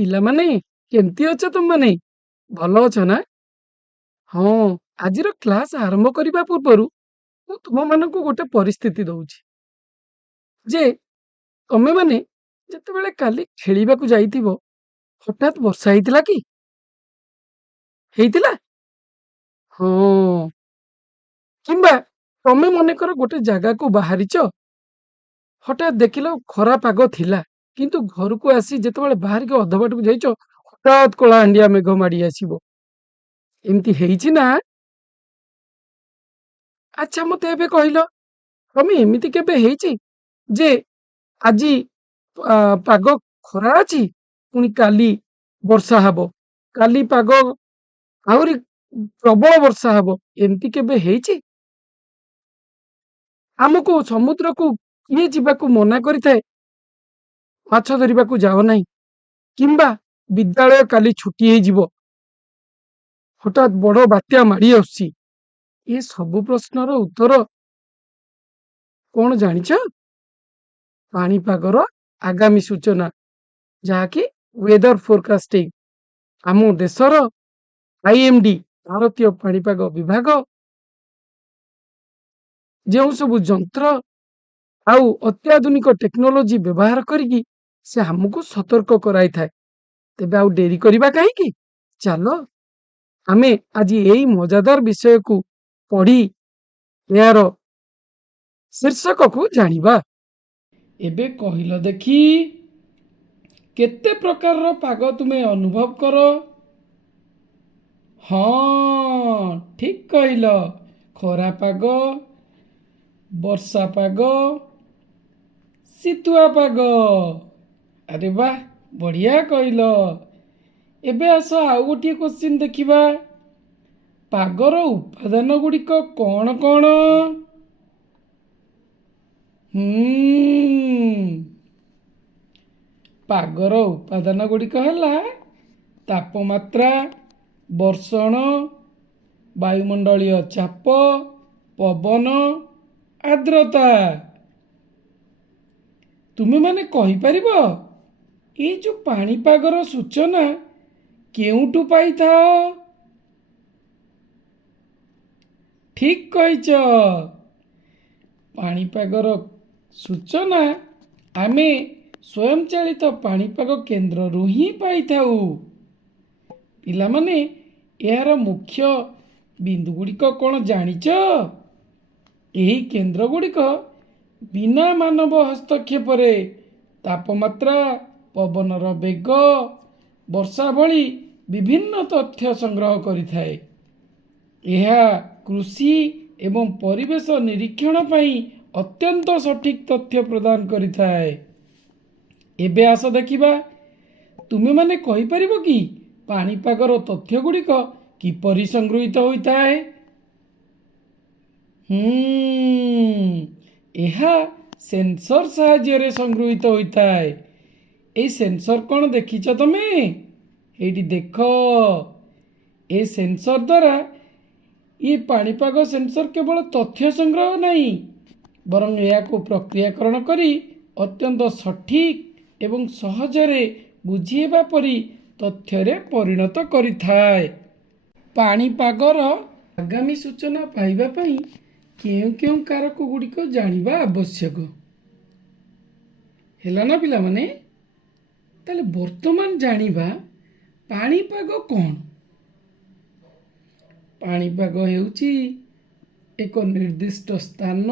ପିଲାମାନେ କେମିତି ଅଛ ତମମାନେ? ଭଲ ଅଛ ନା? ହଁ, ଆଜିର କ୍ଲାସ୍ ଆରମ୍ଭ କରିବା ପୂର୍ବରୁ ମୁଁ ତୁମମାନଙ୍କୁ ଗୋଟେ ପରିସ୍ଥିତି ଦଉଛି ଯେ ତମେମାନେ ଯେତେବେଳେ କାଲି ଖେଳିବାକୁ ଯାଇଥିବ ହଠାତ୍ ବର୍ଷା ହେଇଥିଲା କି? ହେଇଥିଲା? ହଁ। କିମ୍ବା ତମେ ମନେକର ଗୋଟେ ଜାଗାକୁ ବାହାରିଛ, ହଠାତ୍ ଦେଖିଲ ଖରା ପାଗ ଥିଲା, କିନ୍ତୁ ଘରକୁ ଆସି ଯେତେବେଳେ ବାହାରିକି ଅଧ ବାଟକୁ ଯାଇଛ, ହଠାତ୍ କଳାହାଣ୍ଡିଆ ମେଘ ମାଡି ଆସିବ। ଏମିତି ହେଇଛି ନା? ଆଚ୍ଛା ମତେ ଏବେ କହିଲ, ତମେ ଏମିତି କେବେ ହେଇଛି ଯେ ଆଜି ପାଗ ଖରା ଅଛି, ପୁଣି କାଲି ବର୍ଷା ହବ, କାଲି ପାଗ ଆହୁରି ପ୍ରବଳ ବର୍ଷା ହବ, ଏମିତି କେବେ ହେଇଛି? ଆମକୁ ସମୁଦ୍ରକୁ କିଏ ଯିବାକୁ ମନା କରିଥାଏ, ମାଛ ଧରିବାକୁ ଯାଅ ନାହିଁ, କିମ୍ବା ବିଦ୍ୟାଳୟ କାଲି ଛୁଟି ହେଇଯିବ, ହଠାତ୍ ବଡ ବାତ୍ୟା ମାଡି ଆସୁଛି। ଏ ସବୁ ପ୍ରଶ୍ନର ଉତ୍ତର କଣ ଜାଣିଛ? ପାଣିପାଗର ଆଗାମୀ ସୂଚନା, ଯାହାକି ୱେଦର ଫୋରକାଷ୍ଟିଂ। ଆମ ଦେଶର ଆଇଏମଡି ଭାରତୀୟ ପାଣିପାଗ ବିଭାଗ ଯେଉଁ ସବୁ ଯନ୍ତ୍ର ଆଉ ଅତ୍ୟାଧୁନିକ ଟେକ୍ନୋଲୋଜି ବ୍ୟବହାର କରିକି ସେ ଆମକୁ ସତର୍କ କରାଇଥାଏ। ତେବେ ଆଉ ଡେରି କରିବା କାହିଁକି? ଚାଲ ଆମେ ଆଜି ଏଇ ମଜାଦାର ବିଷୟକୁ ପଢି ଏହାର ଶୀର୍ଷକକୁ ଜାଣିବା। ଏବେ କହିଲ ଦେଖି, କେତେ ପ୍ରକାରର ପାଗ ତୁମେ ଅନୁଭବ କର? ହଁ, ଠିକ୍ କହିଲ। ଖରା ପାଗ, ବର୍ଷା ପାଗ, ଶୀତୁଆ ପାଗ। ଆରେ ବାଃ, ବଢିଆ କହିଲ। ଏବେ ଆସ ଆଉ ଗୋଟିଏ କ୍ୱେଶ୍ଚିନ୍ ଦେଖିବା। ପାଗର ଉପାଦାନ ଗୁଡ଼ିକ କଣ କଣ? ପାଗର ଉପାଦାନ ଗୁଡ଼ିକ ହେଲା ତାପମାତ୍ରା, ବର୍ଷଣ, ବାୟୁମଣ୍ଡଳୀୟ ଚାପ, ପବନ, ଆର୍ଦ୍ରତା। ତୁମେମାନେ କହିପାରିବ ଏଇ ଯୋଉ ପାଣିପାଗର ସୂଚନା କେଉଁଠୁ ପାଇଥାଅ? ଠିକ୍ କହିଛ। ପାଣିପାଗର ସୂଚନା ଆମେ ସ୍ୱୟଂଚାଳିତ ପାଣିପାଗ କେନ୍ଦ୍ରରୁ ହିଁ ପାଇଥାଉ। ପିଲାମାନେ, ଏହାର ମୁଖ୍ୟ ବିନ୍ଦୁ ଗୁଡ଼ିକ କଣ ଜାଣିଛ? ଏହି କେନ୍ଦ୍ର ଗୁଡ଼ିକ ବିନା ମାନବ ହସ୍ତକ୍ଷେପରେ ତାପମାତ୍ରା, ପବନର ବେଗ, ବର୍ଷା ଭଳି ବିଭିନ୍ନ ତଥ୍ୟ ସଂଗ୍ରହ କରିଥାଏ। ଏହା କୃଷି ଏବଂ ପରିବେଶ ନିରୀକ୍ଷଣ ପାଇଁ ଅତ୍ୟନ୍ତ ସଠିକ୍ ତଥ୍ୟ ପ୍ରଦାନ କରିଥାଏ। ଏବେ ଆସ ଦେଖିବା, ତୁମେମାନେ କହିପାରିବ କି ପାଣିପାଗର ତଥ୍ୟ ଗୁଡ଼ିକ କିପରି ସଂଗୃହୀତ ହୋଇଥାଏ? ଏହା ସେନ୍ସର ସାହାଯ୍ୟରେ ସଂଗୃହୀତ ହୋଇଥାଏ। এই ସେନ୍ସର କଣ ଦେଖିଛ ତମେ? ଏଇଠି ଦେଖ। ଏ ସେନ୍ସର ଦ୍ୱାରା ଏ ପାଣିପାଗ ସେନ୍ସର କେବଳ ତଥ୍ୟ ସଂଗ୍ରହ ନାହିଁ, ବରଂ ଏହାକୁ ପ୍ରକ୍ରିୟାକରଣ କରି ଅତ୍ୟନ୍ତ ସଠିକ୍ ଏବଂ ସହଜରେ ବୁଝିହେବା ପରି ତଥ୍ୟରେ ପରିଣତ କରିଥାଏ। ପାଣିପାଗର ଆଗାମୀ ସୂଚନା ପାଇବା ପାଇଁ କେଉଁ କେଉଁ କାରକ ଗୁଡ଼ିକ ଜାଣିବା ଆବଶ୍ୟକ? ହେଲା ନା ପିଲାମାନେ? ତାହେଲେ ବର୍ତ୍ତମାନ ଜାଣିବା ପାଣିପାଗ କଣ? ପାଣିପାଗ ହେଉଛି ଏକ ନିର୍ଦ୍ଦିଷ୍ଟ ସ୍ଥାନ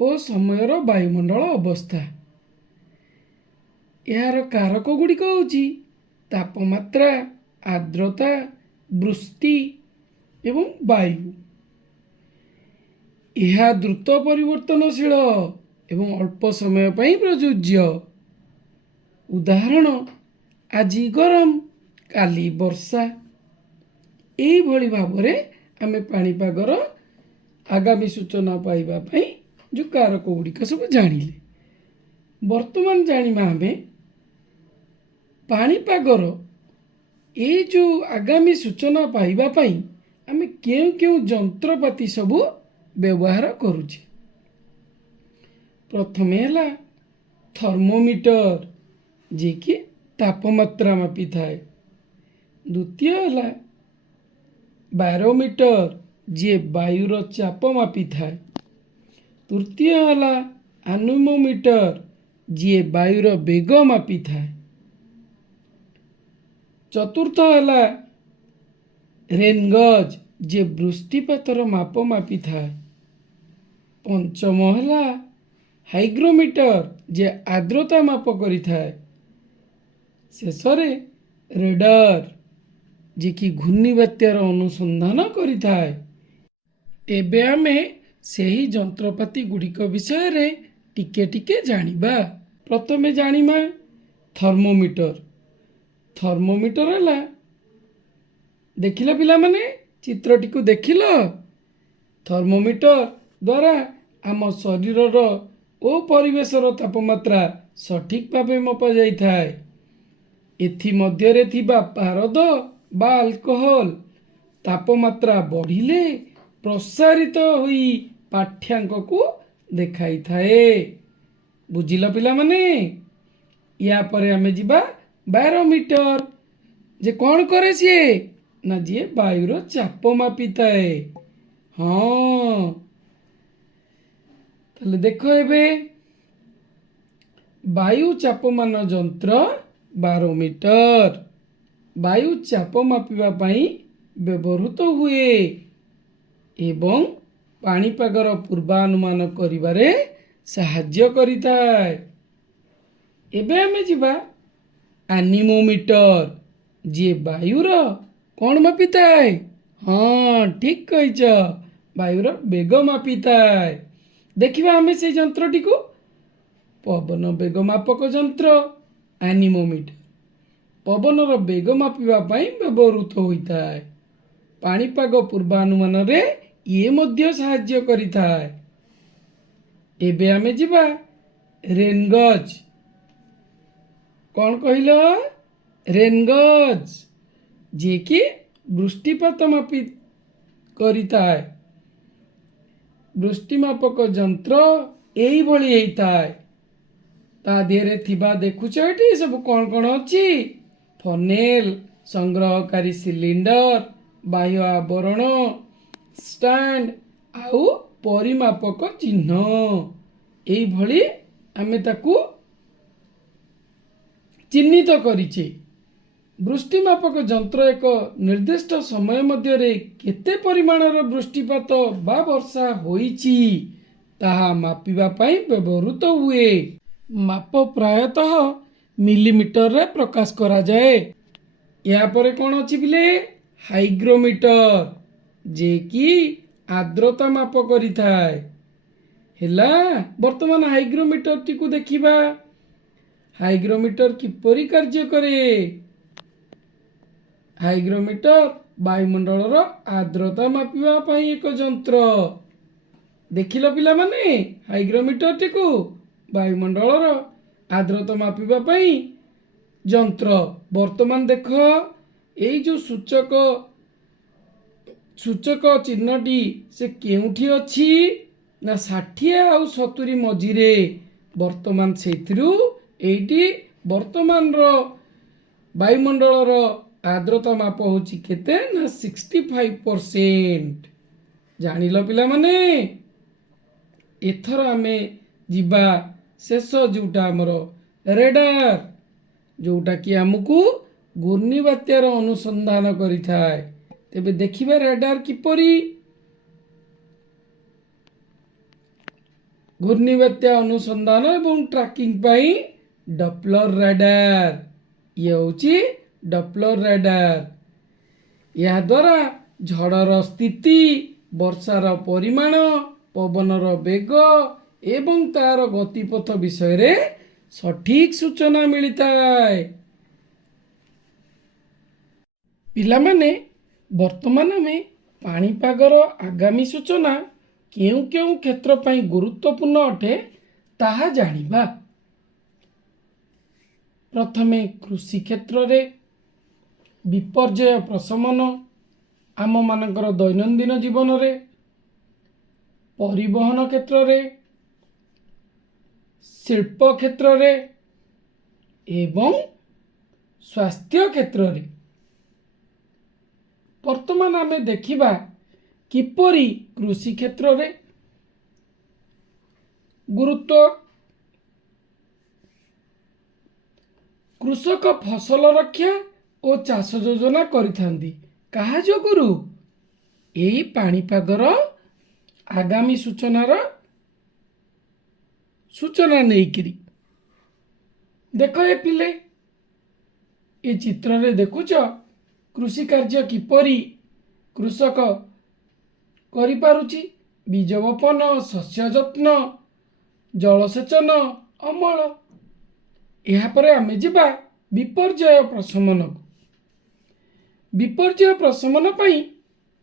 ଓ ସମୟର ବାୟୁମଣ୍ଡଳ ଅବସ୍ଥା। ଏହାର କାରକ ଗୁଡ଼ିକ ହେଉଛି ତାପମାତ୍ରା, ଆର୍ଦ୍ରତା, ବୃଷ୍ଟି ଏବଂ ବାୟୁ। ଏହା ଦ୍ରୁତ ପରିବର୍ତ୍ତନଶୀଳ ଏବଂ ଅଳ୍ପ ସମୟ ପାଇଁ ପ୍ରଯୁଜ୍ୟ। ଉଦାହରଣ, ଆଜି ଗରମ, କାଲି ବର୍ଷା। ଏଇଭଳି ଭାବରେ ଆମେ ପାଣିପାଗର ଆଗାମୀ ସୂଚନା ପାଇବା ପାଇଁ ଯେଉଁ କାରକ ଗୁଡ଼ିକ ସବୁ ଜାଣିଲେ। ବର୍ତ୍ତମାନ ଜାଣିବା ଆମେ ପାଣିପାଗର ଏଇ ଯେଉଁ ଆଗାମୀ ସୂଚନା ପାଇବା ପାଇଁ ଆମେ କେଉଁ କେଉଁ ଯନ୍ତ୍ରପାତି ସବୁ ବ୍ୟବହାର କରୁଛେ। ପ୍ରଥମେ ହେଲା ଥର୍ମୋମିଟର, ଯିଏକି ତାପମାତ୍ରା ମାପିଥାଏ। ଦ୍ୱିତୀୟ ହେଲା ବାରୋମିଟର, ଯିଏ ବାୟୁର ଚାପ ମାପିଥାଏ। ତୃତୀୟ ହେଲା ଆନିମୋମିଟର, ଯିଏ ବାୟୁର ବେଗ ମାପିଥାଏ। ଚତୁର୍ଥ ହେଲା ରେନଗଜ, ଯିଏ ବୃଷ୍ଟିପାତର ମାପ ମାପିଥାଏ। ପଞ୍ଚମ ହେଲା ହାଇଗ୍ରୋମିଟର, ଯିଏ ଆର୍ଦ୍ରତା ମାପ କରିଥାଏ। ଶେଷରେ ରେଡାର, ଯିଏକି ଘୂର୍ଣ୍ଣିବାତ୍ୟାର ଅନୁସନ୍ଧାନ କରିଥାଏ। ଏବେ ଆମେ ସେହି ଯନ୍ତ୍ରପାତି ଗୁଡ଼ିକ ବିଷୟରେ ଟିକେ ଟିକେ ଜାଣିବା। ପ୍ରଥମେ ଜାଣିବା ଥର୍ମୋମିଟର। ଥର୍ମୋମିଟର ହେଲା, ଦେଖିଲ ପିଲାମାନେ, ଚିତ୍ରଟିକୁ ଦେଖିଲ? ଥର୍ମୋମିଟର ଦ୍ୱାରା ଆମ ଶରୀରର ଓ ପରିବେଶର ତାପମାତ୍ରା ସଠିକ୍ ଭାବେ ମପାଯାଇଥାଏ। ଏଥିମଧ୍ୟରେ ଥିବା ପାରଦ ବା ଆଲକୋହଲ ତାପମାତ୍ରା ବଢ଼ିଲେ ପ୍ରସାରିତ ହୋଇ ପାଠ୍ୟାଙ୍କକୁ ଦେଖାଇଥାଏ। ବୁଝିଲ ପିଲାମାନେ? ୟା ପରେ ଆମେ ଯିବା ବାରୋମିଟର। ଯେ କ'ଣ କରେ ସିଏ? ନା ଯିଏ ବାୟୁର ଚାପ ମାପିଥାଏ। ହଁ, ତାହେଲେ ଦେଖ ଏବେ ବାୟୁ ଚାପମାନ ଯନ୍ତ୍ର ବାରୋମିଟର ବାୟୁ ଚାପ ମାପିବା ପାଇଁ ବ୍ୟବହୃତ ହୁଏ ଏବଂ ପାଣିପାଗର ପୂର୍ବାନୁମାନ କରିବାରେ ସାହାଯ୍ୟ କରିଥାଏ। ଏବେ ଆମେ ଯିବା ଆନିମୋମିଟର, ଯିଏ ବାୟୁର କ'ଣ ମାପିଥାଏ? ହଁ, ଠିକ୍ କହିଛ, ବାୟୁର ବେଗ ମାପିଥାଏ। ଦେଖିବା ଆମେ ସେଇ ଯନ୍ତ୍ରଟିକୁ। ପବନ ବେଗ ମାପକ ଯନ୍ତ୍ର ଆନିମୋମିଟର ପବନର ବେଗ ମାପିବା ପାଇଁ ବ୍ୟବହୃତ ହୋଇଥାଏ। ପାଣିପାଗ ପୂର୍ବାନୁମାନରେ ଇଏ ମଧ୍ୟ ସାହାଯ୍ୟ କରିଥାଏ। ଏବେ ଆମେ ଯିବା ରେନଗଜ। କ'ଣ କହିଲ? ରେନଗଜ, ଯିଏକି ବୃଷ୍ଟିପାତ ମାପି କରିଥାଏ। ବୃଷ୍ଟିମାପକ ଯନ୍ତ୍ର ଏଇଭଳି ହେଇଥାଏ। ତା ଦେହରେ ଥିବା ଦେଖୁଛ ଏଠି ସବୁ କ'ଣ କ'ଣ ଅଛି? ଫନେଲ, ସଂଗ୍ରହକାରୀ ସିଲିଣ୍ଡର, ବାହ୍ୟ ଆବରଣ, ଷ୍ଟାଣ୍ଡ ଆଉ ପରିମାପକ ଚିହ୍ନ। ଏଇଭଳି ଆମେ ତାକୁ ଚିହ୍ନିତ କରିଛେ। ବୃଷ୍ଟିମାପକ ଯନ୍ତ୍ର ଏକ ନିର୍ଦ୍ଦିଷ୍ଟ ସମୟ ମଧ୍ୟରେ କେତେ ପରିମାଣର ବୃଷ୍ଟିପାତ ବା ବର୍ଷା ହୋଇଛି ତାହା ମାପିବା ପାଇଁ ବ୍ୟବହୃତ ହୁଏ। ମାପ ପ୍ରାୟତଃ ମିଲିମିଟରରେ ପ୍ରକାଶ କରାଯାଏ। ଏହା ପରେ କ'ଣ ଅଛି ପିଲେ? ହାଇଗ୍ରୋମିଟର, ଯିଏକି ଆର୍ଦ୍ରତା ମାପ କରିଥାଏ। ହେଲା, ବର୍ତ୍ତମାନ ହାଇଗ୍ରୋମିଟରଟିକୁ ଦେଖିବା। ହାଇଗ୍ରୋମିଟର କିପରି କାର୍ଯ୍ୟ କରେ? ହାଇଗ୍ରୋମିଟର ବାୟୁମଣ୍ଡଳର ଆର୍ଦ୍ରତା ମାପିବା ପାଇଁ ଏକ ଯନ୍ତ୍ର। ଦେଖିଲ ପିଲାମାନେ ହାଇଗ୍ରୋମିଟରଟିକୁ? ବାୟୁମଣ୍ଡଳର ଆର୍ଦ୍ରତା ମାପିବା ପାଇଁ ଯନ୍ତ୍ର। ବର୍ତ୍ତମାନ ଦେଖ, ଏଇ ଯୋଉ ସୂଚକ ଚିହ୍ନଟି ସେ କେଉଁଠି ଅଛି? ନା 60 ଆଉ 70 ମଝିରେ। ବର୍ତ୍ତମାନ ସେଇଥିରୁ ଏଇଠି ବର୍ତ୍ତମାନର ବାୟୁମଣ୍ଡଳର ଆର୍ଦ୍ରତା ମାପ ହେଉଛି କେତେ? ନା 65%। ଜାଣିଲ ପିଲାମାନେ? ଏଥର ଆମେ ଯିବା ଶେଷ, ଯୋଉଟା ଆମର ରେଡାର, ଯୋଉଟା କି ଆମକୁ ଘୂର୍ଣ୍ଣିବାତ୍ୟାର ଅନୁସନ୍ଧାନ କରିଥାଏ। ତେବେ ଦେଖିବା ରେଡାର କିପରି? ଘୂର୍ଣ୍ଣିବାତ୍ୟା ଅନୁସନ୍ଧାନ ଏବଂ ଟ୍ରାକିଂ ପାଇଁ ଡପଲର ରେଡାର। ଇଏ ହେଉଛି ଡପଲର ରେଡାର। ଏହା ଦ୍ୱାରା ଝଡ଼ର ସ୍ଥିତି, ବର୍ଷାର ପରିମାଣ, ପବନର ବେଗ ଏବଂ ତାର ଗତିପଥ ବିଷୟରେ ସଠିକ୍ ସୂଚନା ମିଳିଥାଏ। ପିଲାମାନେ, ବର୍ତ୍ତମାନ ଆମେ ପାଣିପାଗର ଆଗାମୀ ସୂଚନା କେଉଁ କେଉଁ କ୍ଷେତ୍ର ପାଇଁ ଗୁରୁତ୍ୱପୂର୍ଣ୍ଣ ଅଟେ ତାହା ଜାଣିବା। ପ୍ରଥମେ କୃଷି କ୍ଷେତ୍ରରେ ବିପର୍ଯ୍ୟୟ ପ୍ରଶମନ, ଆମମାନଙ୍କର ଦୈନନ୍ଦିନ ଜୀବନରେ, ପରିବହନ କ୍ଷେତ୍ରରେ, ଶିଳ୍ପ କ୍ଷେତ୍ରରେ ଏବଂ स्वास्थ्य क्षेत्र रे वर्तमान आमे देखिबा किपरि कृषि क्षेत्र रे गुरुत्व कृषक फसल रक्षा और चाष योजना करिथांदी कहा जोगुरु एई पाणीपागर आगामी सूचनार सूचना नेइकिरी देख ए पिले ए चित्र रे देखुच कृषि कार्य किपरि कृषक करि पारुची बीज बपन शस्य जत्न जलसेचन अमल यापर आमे जिबा विपर्यय प्रशमन विपर्यय प्रशमन पई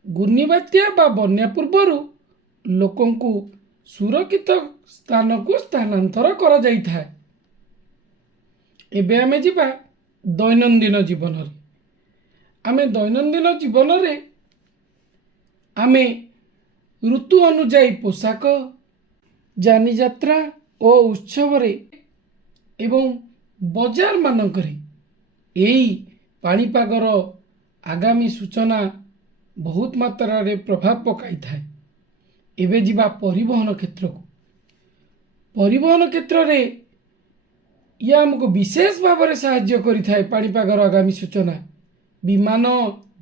घूर्णिबात्या बा बन्या पूर्वरु लोकंकु सुरक्षित स्थान को स्थानांतर करा जाई थाए। एबे आमे जिबा दैनंदिन जीवन रे आमे दैनंदिन जीवन रे आमे ऋतु अनुଯାୟୀ पोशाक जानी यात्रा और उत्सव रे एवं बजार मानकरे एई पाणीपागर आगामी सूचना बहुत मात्रा रे प्रभाव पकाई थाए। एबे जिबा परिवहन क्षेत्र को परिवहन क्षेत्र रे या हमको विशेष भाव में साहाय्य करि थाए। पाणीपागर आगामी सूचना विमान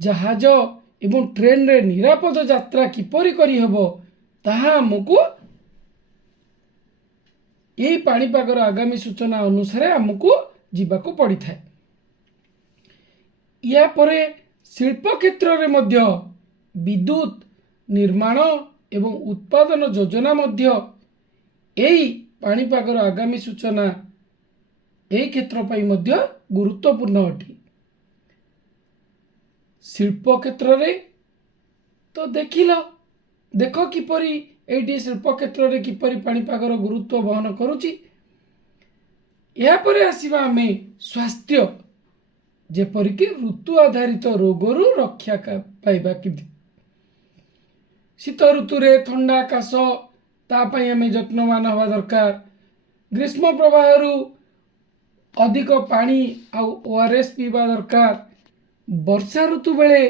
जहाज एवं ट्रेन रे निरापद यात्रा किपरि करि हबो ताहा हमको यही पाणीपागर आगामी सूचना अनुसार हमको जीवाको पड़ी थाए। या परे शिल्प क्षेत्र रे मध्य विद्युत निर्माण एवं उत्पादन योजना मध्य यही पाणीपागर आगामी सूचना यही क्षेत्र पई मध्य गुरुत्वपूर्ण अटे। शिल्प क्षेत्र रे तो देख किपरि एटी शिल्प क्षेत्र रे किपरि पाणीपागर गुरुत्व वहन करुची। या परे आसीबा आमे स्वास्थ्य जेपरिक ऋतु आधारित रोगरु रक्षा पाइबा किबि शीत ऋतु रे ठंडा काश तापाई आमे जत्नवान हवा दरकार। ग्रीष्म प्रवाहरु अधिक पानी आउ ओआरएस पीवा दरकार। वर्षा ऋतु बेले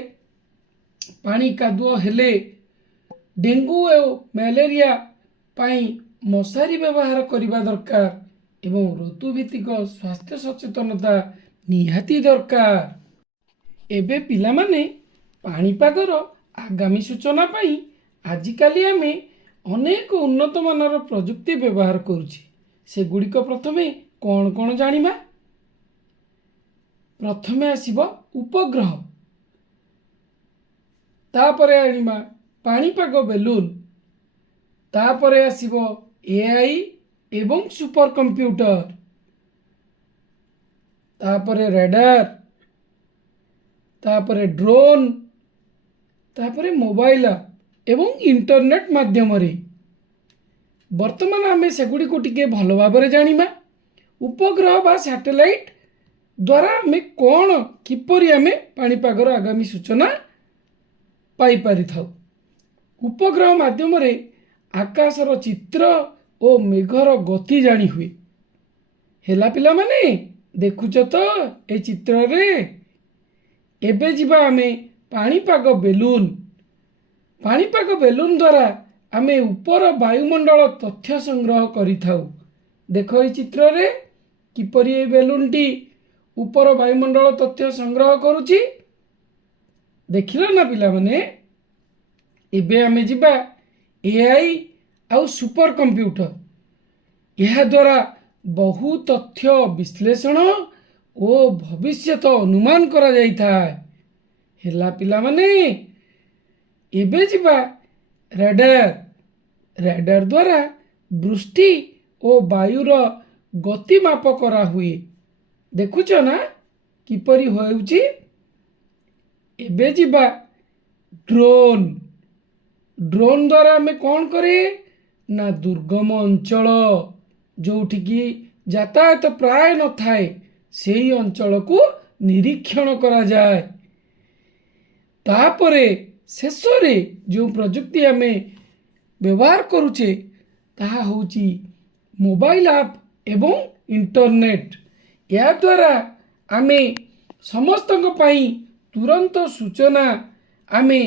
पानी कादुओ हेले डेंगू एवं मलेरिया पाई मशारी व्यवहार करने दरकार एवं ऋतुभित्तिक स्वास्थ्य सचेतनता निहाती दरकार। एबे पिला माने पाणीपागर आगामी सूचना पाई आजिकाली आमे अनेक उन्नत मानर प्रजुक्ति व्यवहार करुछि। से गुड़िक प्रथमे कौन कौन जानिबा। प्रथमे आसीबो उपग्रह तापरे आनिबा पाणीपाग बेलून तापरे आसीबो एआई एवं सुपर कंप्यूटर तापरे रेडार तापरे ड्रोन तापरे मोबाइल एवं इंटरनेट माध्यम रे वर्तमान आमे सेगुडी को टिके भलो भाबरे जानिबा। उपग्रह बा सैटेलाइट द्वारा आमे कोन किपरि आमे पाणीपागर आगामी सूचना पाई पारि थाउ। उपग्रह माध्यम रे आकाशर चित्र और मेघर गति जानी हुए। हेला पिला माने देखुच तो ए चित्र रे। एबे जिबा आमे पाणीपाग बेलून द्वारा आमे ऊपर वायुमंडल तथ्य संग्रह करि थाउ। देखो ए चित्र रे किपरि ए बेलून टी ऊपर वायुमंडल तथ्य संग्रह करुची। देखिला ना पिला माने। एबे आमे जिबा एआई आउ सुपर कंप्यूटर यह द्वारा बहु तथ्य विश्लेषण और भविष्यत अनुमान करा जाई थाए। हेला पिला माने एबे जिबा रेडार द्वारा वृष्टि और वायुर गति माप करा हुए। देखुच ना किपरि होउची। एबे जिबा ड्रोन द्वारा हमें कौन करे ना दुर्गम अंचल जोठी की यातायात प्राय न थाए सेही अंचल को निरीक्षण करा जाए। तापरे शेष रे जो प्रजुक्ति हमें व्यवहार करुचे ताहा होची मोबाइल ऐप एवं इंटरनेट। या द्वारा आमे ସମସ୍ତଙ୍କ ପାଇଁ ତୁରନ୍ତ ସୂଚନା ଆମେ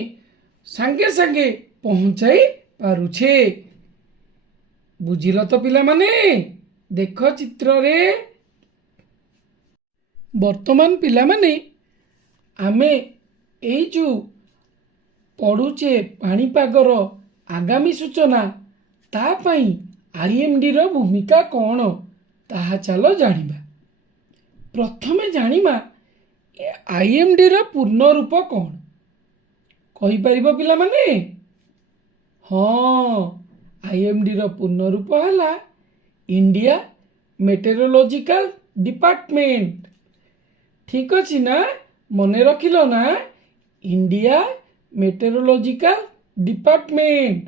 ସାଙ୍ଗେ ସାଙ୍ଗେ ପହଞ୍ଚାଇ ପାରୁଛେ। ବୁଝିଲ ତ ପିଲାମାନେ? ଦେଖ ଚିତ୍ରରେ। ବର୍ତ୍ତମାନ ପିଲାମାନେ ଆମେ ଏଇ ଯେଉଁ ପଢ଼ୁଛେ ପାଣିପାଗର ଆଗାମୀ ସୂଚନା, ତା ପାଇଁ IMDର ଭୂମିକା କ'ଣ ତାହା ଚାଲ ଜାଣିବା। ପ୍ରଥମେ ଜାଣିବା IMDର ପୂର୍ଣ୍ଣ ରୂପ କ'ଣ? କହିପାରିବ ପିଲାମାନେ? ହଁ, IMDର ପୂର୍ଣ୍ଣ ରୂପ ହେଲା ଇଣ୍ଡିଆ ମେଟେରୋଲୋଜିକାଲ ଡିପାର୍ଟମେଣ୍ଟ। ଠିକ ଅଛି ନା? ମନେ ରଖିଲ ନା? India meteorological department.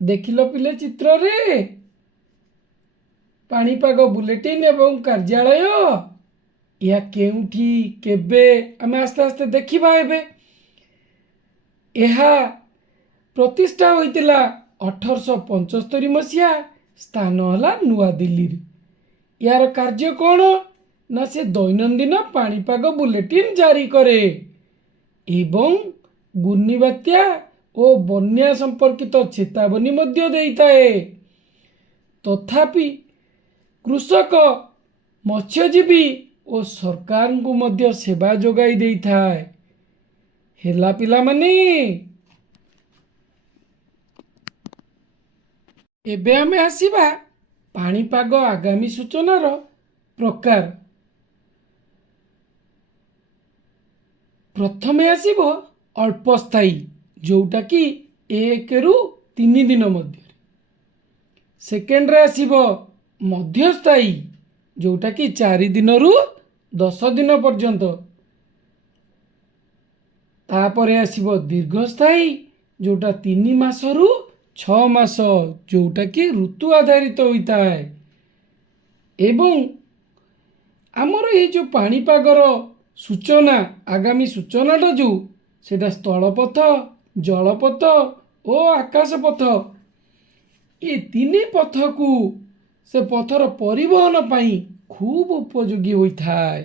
ଦେଖିଲ ପିଲେ ଚିତ୍ରରେ ପାଣିପାଗ ବୁଲେଟିନ୍ ଏବଂ କାର୍ଯ୍ୟାଳୟ। ଏହା କେଉଁଠି, କେବେ, ଆମେ ଆସ୍ତେ ଆସ୍ତେ ଦେଖିବା। ଏବେ ଏହା ପ୍ରତିଷ୍ଠା ହୋଇଥିଲା 1875 ମସିହା। ସ୍ଥାନ ହେଲା ନୂଆଦିଲ୍ଲୀରେ। ଏହାର କାର୍ଯ୍ୟ କ'ଣ ନା ସେ ଦୈନନ୍ଦିନ ପାଣିପାଗ ବୁଲେଟିନ୍ ଜାରି କରେ ଏବଂ ଘୂର୍ଣ୍ଣିବାତ୍ୟା ଓ ବନ୍ୟା ସମ୍ପର୍କିତ ଚେତାବନୀ ମଧ୍ୟ ଦେଇଥାଏ। ତଥାପି କୃଷକ, ମତ୍ସ୍ୟଜୀବୀ ଓ ସରକାରଙ୍କୁ ମଧ୍ୟ ସେବା ଯୋଗାଇ ଦେଇଥାଏ। ହେଲା ପିଲାମାନେ? ଏବେ ଆମେ ଆସିବା ପାଣିପାଗ ଆଗାମୀ ସୂଚନାର ପ୍ରକାର। ପ୍ରଥମେ ଆସିବ ଅଳ୍ପସ୍ଥାୟୀ, ଯେଉଁଟାକି 1 ରୁ 3 ଦିନ ମଧ୍ୟରେ। ସେକେଣ୍ଡରେ ଆସିବ ମଧ୍ୟସ୍ଥାୟୀ, ଯେଉଁଟାକି 4 ଦିନରୁ 10 ଦିନ ପର୍ଯ୍ୟନ୍ତ। ତାପରେ ଆସିବ ଦୀର୍ଘସ୍ଥାୟୀ, ଯେଉଁଟା 3 ମାସରୁ 6 ମାସ, ଯେଉଁଟାକି ଋତୁ ଆଧାରିତ ହୋଇଥାଏ। ଏବଂ ଆମର ଏଇ ଯେଉଁ ପାଣିପାଗର ସୂଚନା, ଆଗାମୀ ସୂଚନାଟା ଯେଉଁ, ସେଇଟା ସ୍ଥଳପଥ, ଜଳପଥ ଓ ଆକାଶପଥ, ଏ 3 ପଥକୁ ସେ ପଥର ପରିବହନ ପାଇଁ ଖୁବ୍ ଉପଯୋଗୀ ହୋଇଥାଏ।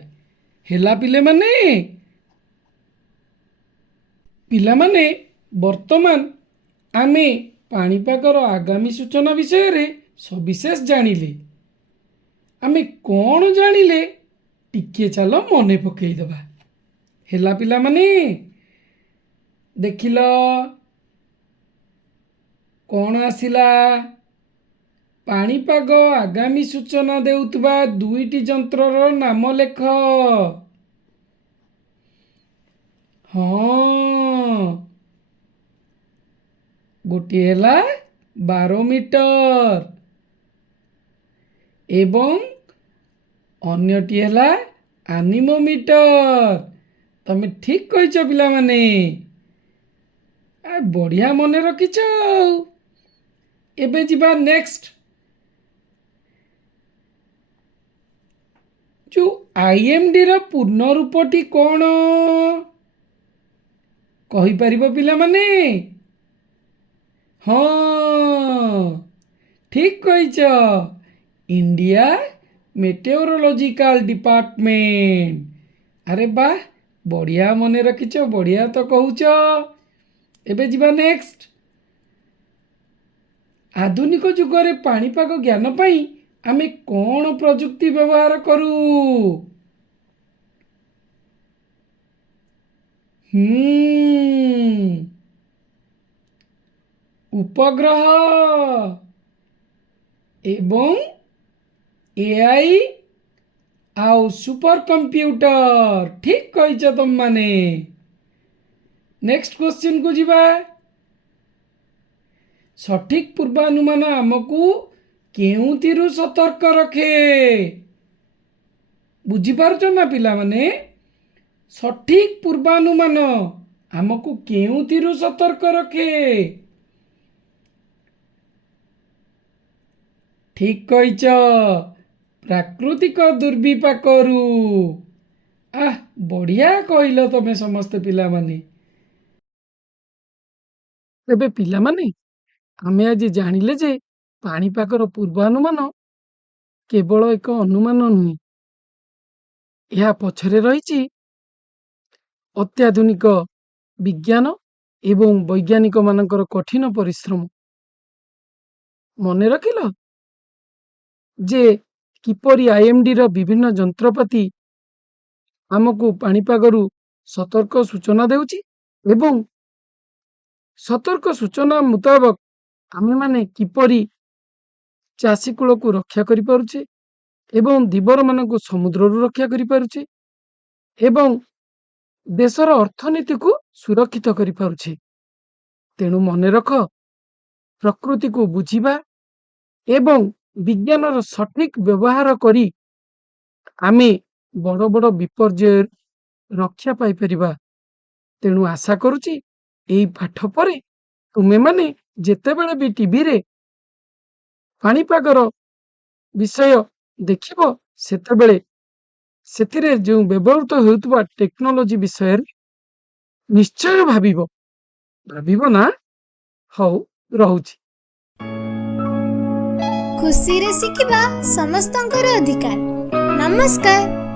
ହେଲା ପିଲାମାନେ? ପିଲାମାନେ ବର୍ତ୍ତମାନ ଆମେ ପାଣିପାଗର ଆଗାମୀ ସୂଚନା ବିଷୟରେ ସବିଶେଷ ଜାଣିଲେ। ଆମେ କ'ଣ ଜାଣିଲେ ଟିକେ ଚାଲ ମନେ ପକେଇଦେବା। ହେଲା ପିଲାମାନେ? ଦେଖିଲ କ'ଣ ଆସିଲା? ପାଣିପାଗ ଆଗାମୀ ସୂଚନା ଦେଉଥିବା 2ଟି ଯନ୍ତ୍ରର ନାମ ଲେଖ। ହଁ, ଗୋଟିଏ ହେଲା ବାରୋମିଟର ଏବଂ ଅନ୍ୟଟି ହେଲା ଆନିମୋମିଟର। ତମେ ଠିକ କହିଛ ପିଲାମାନେ। ବଢିଆ ମନେ ରଖିଛ। ଏବେ ଯିବା ନେକ୍ସଟ। ଯୋଉ IMDର ପୂର୍ଣ୍ଣ ରୂପଟି କ'ଣ କହିପାରିବ ପିଲାମାନେ? ହଁ, ଠିକ କହିଛ, ଇଣ୍ଡିଆ ମେଟେରୋଲୋଜିକାଲ ଡିପାର୍ଟମେଣ୍ଟ। ଆରେ ବାଃ, ବଢିଆ ମନେ ରଖିଛ, ବଢିଆ ତ କହୁଛ। ଏବେ ଯିବା ନେକ୍ସଟ। ଆଧୁନିକ ଯୁଗରେ ପାଣିପାଗ ଜ୍ଞାନ ପାଇଁ ଆମେ କ'ଣ ପ୍ରଯୁକ୍ତି ବ୍ୟବହାର କରୁ? ଉପଗ୍ରହ ଏବଂ AI ଆଉ ସୁପର କମ୍ପ୍ୟୁଟର। ଠିକ କହିଛ ତମମାନେ। ନେକ୍ସଟ କ୍ୱେଶ୍ଚିନ୍ କୁ ଯିବା। ସଠିକ ପୂର୍ବାନୁମାନ ଆମକୁ କେଉଁଥିରୁ ସତର୍କ ରଖେ? ବୁଝିପାରୁଛ ନା ପିଲାମାନେ? ସଠିକ ପୂର୍ବାନୁମାନ ଆମକୁ କେଉଁଥିରୁ ସତର୍କ ରଖେ? ଠିକ କହିଛ, ପ୍ରାକୃତିକ ଦୁର୍ବିପାକରୁ। ବଢିଆ କହିଲ ତମେ ସମସ୍ତେ ପିଲାମାନେ। ଏବେ ପିଲାମାନେ ଆମେ ଆଜି ଜାଣିଲେ ଯେ ପାଣିପାଗର ପୂର୍ବାନୁମାନ କେବଳ ଏକ ଅନୁମାନ ନୁହେଁ, ଏହା ପଛରେ ରହିଛି ଅତ୍ୟାଧୁନିକ ବିଜ୍ଞାନ ଏବଂ ବୈଜ୍ଞାନିକ ମାନଙ୍କର କଠିନ ପରିଶ୍ରମ। ମନେ ରଖିଲ ଯେ କିପରି IMDର ବିଭିନ୍ନ ଯନ୍ତ୍ରପାତି ଆମକୁ ପାଣିପାଗରୁ ସତର୍କ ସୂଚନା ଦେଉଛି ଏବଂ ସତର୍କ ସୂଚନା ମୁତାବକ ଆମେମାନେ କିପରି ଚାଷୀ କୂଳକୁ ରକ୍ଷା କରିପାରୁଛେ ଏବଂ ଧୀବରମାନଙ୍କୁ ସମୁଦ୍ରରୁ ରକ୍ଷା କରିପାରୁଛେ ଏବଂ ଦେଶର ଅର୍ଥନୀତିକୁ ସୁରକ୍ଷିତ କରିପାରୁଛେ। ତେଣୁ ମନେ ରଖ, ପ୍ରକୃତିକୁ ବୁଝିବା ଏବଂ ବିଜ୍ଞାନର ସଠିକ ବ୍ୟବହାର କରି ଆମେ ବଡ଼ ବଡ଼ ବିପର୍ଯ୍ୟୟ ରକ୍ଷା ପାଇପାରିବା। ତେଣୁ ଆଶା କରୁଛି ଏହି ପାଠ ପରେ ତୁମେମାନେ ଯେତେବେଳେ ବି ଟିଭିରେ ପାଣିପାଗର ବିଷୟ ଦେଖିବ ସେତେବେଳେ ସେଥିରେ ଯେଉଁ ବ୍ୟବହୃତ ହେଉଥିବା ଟେକ୍ନୋଲୋଜି ବିଷୟରେ ନିଶ୍ଚୟ ଭାବିବ ନା? ହଉ, ରହୁଛି। ଖୁସିରେ ଶିଖିବା ସମସ୍ତଙ୍କର ଅଧିକାର। ନମସ୍କାର।